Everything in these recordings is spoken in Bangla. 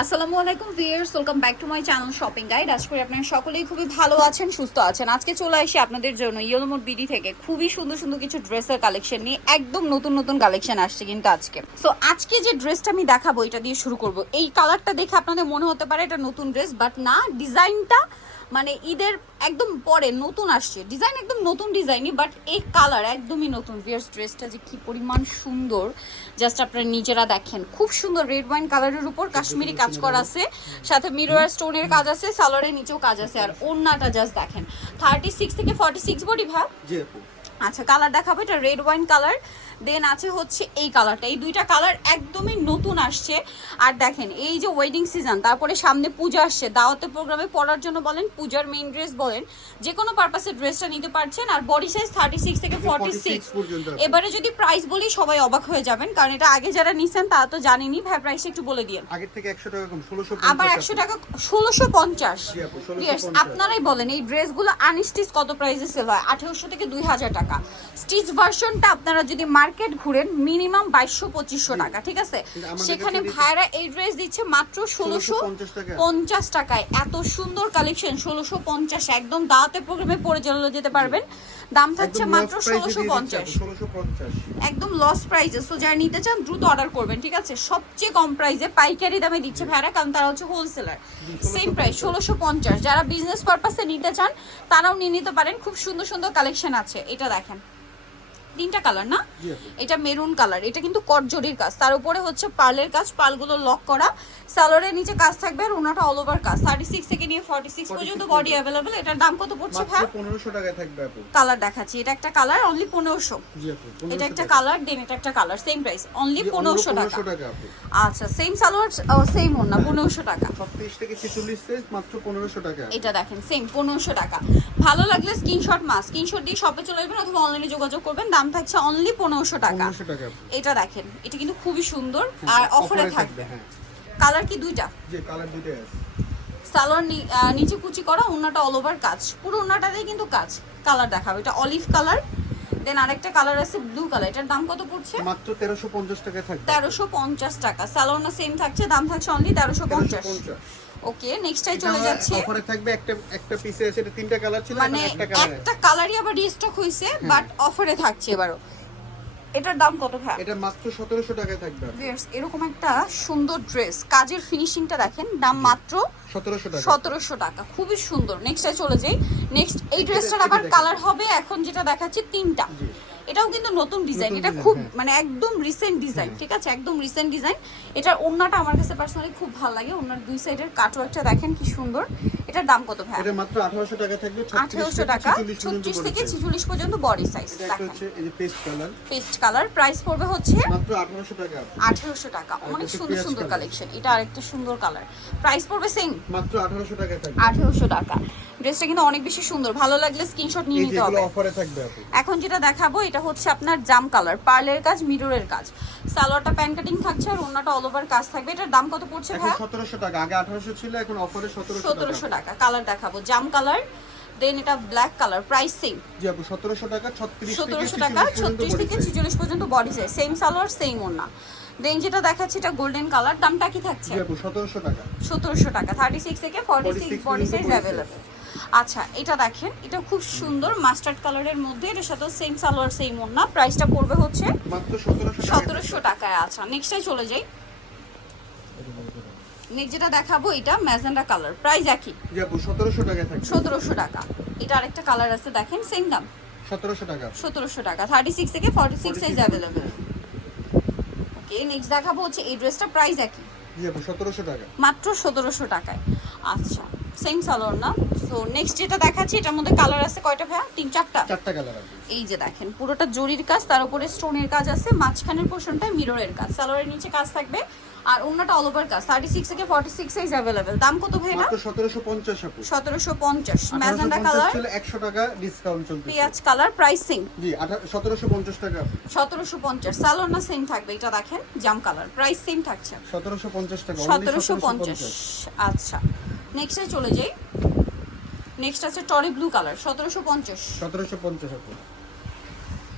আসসালামু আলাইকুম viewers welcome back to my channel shopping guide আজ করি আপনারা সকলেই খুবই ভালো আছেন, সুস্থ আছেন। আজকে চলে আসি আপনাদের জন্য ইয়েলোমোড বিডি থেকে। খুবই সুন্দর সুন্দর কিছু ড্রেসের কালেকশন নিয়ে একদম নতুন নতুন কালেকশন আসছে কিন্তু আজকে। সো আজকে যে ড্রেসটা আমি দেখাবো, এটা দিয়ে শুরু করব। এই কালারটা দেখে আপনাদের মনে হতে পারে এটা নতুন ড্রেস বাট না ডিজাইনটা মানে ঈদের একদম পরে নতুন আসছে। ডিজাইন একদম নতুন ডিজাইনই বাট এই কালার একদমই নতুন। ভিয়ার্স ড্রেসটা যে কি পরিমাণ সুন্দর। জাস্ট আপনারা নিজেরা দেখেন। খুব সুন্দর রেড ওয়াইন কালারের উপর কাশ্মীরি কাজ করা আছে। সাথে মিরর স্টোনের কাজ আছে সালোয়ারের নিচেও কাজ আছে। আর ওড়নাটা জাস্ট দেখেন। থার্টি সিক্স থেকে ফর্টি সিক্স বডি ভাব আচ্ছা কালার দেখাবো। এটা রেড ওয়াইন কালার দেন আছে হচ্ছে এই কালারটা। এই দুইটা কালার একদমই নতুন আসছে। আর দেখেন এই যে ওয়েডিং সিজন তারপরে সামনে পূজা আসছে। দাওয়াতে প্রোগ্রামে পড়ার জন্য বলেন পূজার মেইন ড্রেস বলেন যে কোনো পারপাসে ড্রেসটা নিতে পারছেন। আর বডি সাইজ থার্টি সিক্স থেকে ফর্টি সিক্স 46 পর্যন্ত আছে। এবারে যদি প্রাইস বলি সবাই অবাক হয়ে যাবেন। কারণ এটা আগে যারা নিছেন তারা তো জানেনি ভাই প্রাইস একটু বলে দিন আগের থেকে একশো টাকা কম ষোলোশো আবার একশো টাকা ষোলোশো পঞ্চাশ। জি আপু, 1650 আপনারাই বলেন এই ড্রেসগুলো আনস্টিচ কত প্রাইসে সেল হয়? আঠেরোশো থেকে দুই হাজার টাকা। স্টিচ ভার্সনটা আপনারা যদি মার্কেট ঘুরেন মিনিমাম বাইশশো পঁচিশশো টাকা ঠিক আছে? সেখানে ভাইরা এই ড্রেস দিচ্ছে মাত্র ষোলোশো পঞ্চাশ টাকায়। এত সুন্দর কালেকশন ষোলোশো পঞ্চাশ একদম দাওয়াতে প্রোগ্রামে পরে চলে যেতে পারবেন। দাম থাকছে মাত্র ষোলোশো পঞ্চাশ। একদম লস প্রাইসে সো যারা নিতে চান দ্রুত অর্ডার করবেন ঠিক আছে? সবচেয়ে কম প্রাইসে পাইকারি দামে দিচ্ছে ভাড়া কারণ তারা হচ্ছে হোলসেলার সেম প্রাইস ষোলোশো পঞ্চাশ। যারা বিজনেস পারপাসে নিতে চান তারাও নিয়ে নিতে পারেন। খুব সুন্দর সুন্দর কালেকশন আছে। এটা দেখেন। তিনটা কালার না? এটা মেরুন কালার এটা কিন্তু করজরির কাজ। তার উপরে হচ্ছে পার্লের কাজ পালগুলো লক করা। সালোয়ারের নিচে কাজ থাকবে আর ওনাটা অল ওভার কাজ। থার্টি সিক্স থেকে নিয়ে ফর্টি সিক্স 46 পর্যন্ত। বডি অ্যাভেলেবেল এটার দাম কত পড়ছে ভাই? পনেরোশো টাকায় থাকবে আপু কালার দেখাচ্ছি এটা একটা কালার অনলি পনেরোশো। এটা একটা কালার দেন এটা একটা কালার সেম প্রাইস অনলি পনেরোশো টাকা। আচ্ছা সেম সালোয়ার সেম ওনা পনেরোশো টাকা। ছত্রিশ থেকে ছেচল্লিশ সাইজ মাত্র পনেরোশো টাকা। এটা দেখেন সেম পনেরোশো টাকা। ভালো লাগলে স্ক্রিনশট মাস স্ক্রিনশট দিয়ে শপে চলে যাবেন অথবা অনলাইনে যোগাযোগ করবেন দাম থাকছে অনলি পনেরোশো টাকা। এটা দেখেন এটা কিন্তু খুবই সুন্দর। আর অফারে থাকবে। হ্যাঁ। কালার কি দুইটা? কালার সালোয়ার নিচে কুচি করা ওনাটা অল ওভার কাজ। পুরো ওনাটাতেই কিন্তু কাজ কালার দেখাবো। এটা অলিভ কালার দেন আরেকটা কালার আছে ব্লু কালার এটার দাম কত পড়ছে? মাত্র তেরোশো টাকা থাকবে। তেরোশো পঞ্চাশ টাকা। সালোয়ার না সেম থাকছে দাম থাকছে অনলি তেরোশো তেরোশো পঞ্চাশ। পঞ্চাশ ওকে নেক্সটটাই চলে যাচ্ছে অফারে থাকবে একটা একটা পিসে সেটা এটা তিনটা কালার ছিল মানে একটা কালার একটা কালারই আবার রিস্টক হয়েছে বাট অফারে থাকছে এবারও। এটার দাম কত ভাই? এটা মাত্র সতেরোশো টাকায় থাকবে। Viewers, এরকম একটা সুন্দর ড্রেস কাজের ফিনিশিংটা দেখেন দাম মাত্র সতেরোশো টাকা। সতেরোশো টাকা। খুবই সুন্দর। নেক্সটে চলে যাই। নেক্সট এই ড্রেসটার আবার কালার হবে এখন যেটা দেখাচ্ছি তিনটা। এটাও কিন্তু নতুন ডিজাইন এটা খুব হ্যাঁ। মানে একদম রিসেন্ট ডিজাইন ঠিক আছে? একদম রিসেন্ট ডিজাইন এটার ওড়নাটা আমার কাছে পার্সোনালি খুব ভালো লাগে। ওড়নার দুই সাইডের কাটওয়ার্কটা দেখেন কি সুন্দর। এটার দাম কত ভাই এটা মাত্র আঠারোশো টাকা থাকবে আঠেরোশো টাকা ছত্রিশ থেকে ছিচল্লিশ পর্যন্ত বডি সাইজ এটা হচ্ছে এই যে paste colour paste colour price পড়বে হচ্ছে মাত্র আঠারোশো টাকা। আঠেরোশো টাকা। অনেক সুন্দর সুন্দর কালেকশন এটা আরেকটা সুন্দর কালার প্রাইস পড়বে সেম মাত্র আঠারোশো টাকা থাকবে। আঠেরোশো টাকা। ড্রেসটা কিন্তু অনেক বেশি সুন্দর। ভালো লাগলে স্ক্রিনশট নিয়ে নিতে হবে। অফারে থাকবে এখন যেটা দেখাবো এটা হচ্ছে আপনার জাম কালার পার্লের কাজ মিররের কাজ। সালোয়ারটা প্যান কাটিং থাকছে আর ওনাটা অল ওভার কাজ থাকবে। এটার দাম কত পড়ছে ভাই? সতেরোশো টাকা। আগে আঠারোশো ছিল এখন অফারে সতেরোশো সতেরোশো টাকা। টাকা। কালার দেখাবো। জাম কালার দেন এটা ব্ল্যাক কালার প্রাইস সেম জি আপু সতেরোশো টাকা ছত্রিশ থেকে সতেরোশো টাকা 46 পর্যন্ত থেকে body size। ছিচল্লিশ পর্যন্ত body size same salwar same ওনা দেন যেটা দেখাচ্ছি এটা গোল্ডেন কালার দামটা কি থাকছে? জি আপু সতেরোশো টাকা। সতেরোশো টাকা। থার্টি সিক্স থেকে forty 46 six body size. Available আচ্ছা এটা দেখেন এটা খুব সুন্দর মাস্টার্ড কালারের মধ্যে এটার সাথে সেম সালোয়ার সেম ওনা প্রাইসটা পড়বে হচ্ছে মাত্র সতেরোশো টাকা সতেরোশো টাকায় আচ্ছা নেক্সটে চলে যাই। নেক্সট যেটা দেখাবো এটা ম্যাজেন্ডা কালার। প্রাইস একই। সতেরোশো টাকা সতেরোশো টাকা। এটা আরেকটা কালার আছে দেখেন সেম দাম। সতেরোশো টাকা। সতেরোশো টাকা। থার্টি সিক্স থেকে forty six 46 size available okay next দেখাবো হচ্ছে এই ড্রেসটা প্রাইস একই। সতেরোশো টাকা। মাত্র সতেরোশো টাকায়। আচ্ছা সেম সালোয়ার না? সো নেক্সট যেটা দেখাচ্ছি এটার মধ্যে কালার আছে কয়টা ভাইয়া? তিন চারটা? চারটা কালার আপু এই যে দেখেন পুরোটা জরির কাজ তার উপরে স্টোনের কাজ আছে মাঝখানের পোর্শনটায় মিররের কাজ সালোয়ারের নিচে কাজ থাকবে আর অন্যটা অল ওভার কাজ থার্টি সিক্স থেকে ফর্টি সিক্স সাইজ অ্যাভেলেবেল দাম কত ভাই না মাত্র সতেরোশো পঞ্চাশ আপু সতেরোশো পঞ্চাশ। আঠারোশো ম্যাজেন্ডা কালার ছিল একশো টাকা ডিসকাউন্ট চলছে পেঁয়াজ কালার প্রাইসিং জি সতেরোশো পঞ্চাশ টাকা। আপু সতেরোশো পঞ্চাশ। সালোয়ার না সেম থাকবে এটা দেখেন জাম কালার প্রাইস সেম থাকছে। সতেরোশো পঞ্চাশ টাকা only সতেরোশো পঞ্চাশ। আচ্ছা নেক্সটে চলে যাই। নেক্সট আছে টরি ব্লু কালার সতেরোশো পঞ্চাশ। সতেরোশো পঞ্চাশ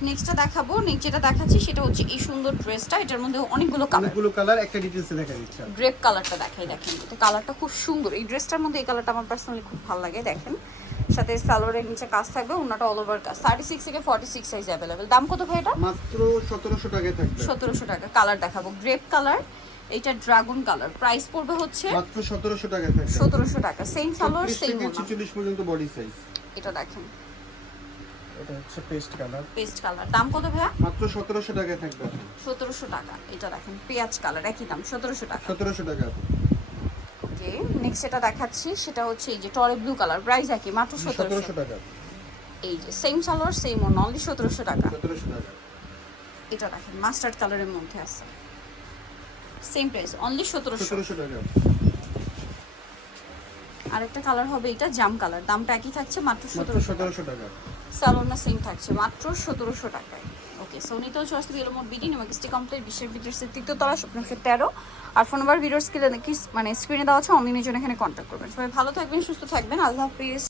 নেক্সটটা দেখাবো নেক্সট যেটা দেখাচ্ছি সেটা হচ্ছে এই সুন্দর ড্রেসটা এটার মধ্যে অনেকগুলো কালার অনেকগুলো কালার একটা ডিটেলসে দেখা দিচ্ছে। গ্রেপ কালারটা দেখাই দেখেন। তো কালারটা খুব সুন্দর। এই ড্রেসটার মধ্যে এই কালারটা আমার পার্সোনালি খুব ভালো লাগে দেখেন। সাথে সালোয়ারের নিচে কাজ থাকবে ওনাটা অল ওভার কাজ। থার্টি সিক্স থেকে ফর্টি সিক্স সাইজ অ্যাভেলেবেল দাম কত ভাই এটা? মাত্র সতেরোশো টাকায় থাকবে। সতেরোশো টাকা। কালার দেখাবো। গ্রেপ কালার এটা ড্রাগন কালার। প্রাইস পড়বে হচ্ছে মাত্র সতেরোশো টাকায় থাকবে সতেরোশো টাকা। সেম সালোয়ার চব্বিশ সেম থেকে ছিচল্লিশ পর্যন্ত বডি সাইজ এটা দেখেন। এটা হচ্ছে পেস্ট কালার পেস্ট কালার দাম কত ভাইয়া? মাত্র সতেরোশো টাকায় থাকবে। সতেরোশো টাকা। এটা দেখেন পেঁয়াজ কালার একই দাম সতেরোশো টাকা। সতেরোশো টাকা। ওকে নেক্সট যেটা দেখাচ্ছি সেটা হচ্ছে এই যে টরে ব্লু কালার প্রাইস একই মাত্র সতেরোশো সতেরোশো। টাকা। এই যে সেম সালোয়ার সেম অনলি সতেরোশো টাকা। সতেরোশো টাকা। এটা দেখেন মাস্টার্ড কালারের মধ্যে আছে। সেম প্রাইস অনলি সতেরোশো। টাকা। আরেকটা কালার হবে এটা জাম কালার দামটা একই থাকছে মাত্র সতেরোশো টাকা। সালোনা সেম থাকছে মাত্র সতেরোশো টাকায়। ওকে সোনিতেও চয়েস বিলো মোট বিডি নিমাকিস্টি কমপ্লিট বিশ্বের স্বপ্নশো তেরো। আর ফোন নাম্বার মানে স্ক্রিনে দেওয়া আছে অমিমের জন্য এখানে কন্ট্যাক্ট করবেন। সবাই ভালো থাকবেন সুস্থ থাকবেন। আল্লাহ হাফিজ।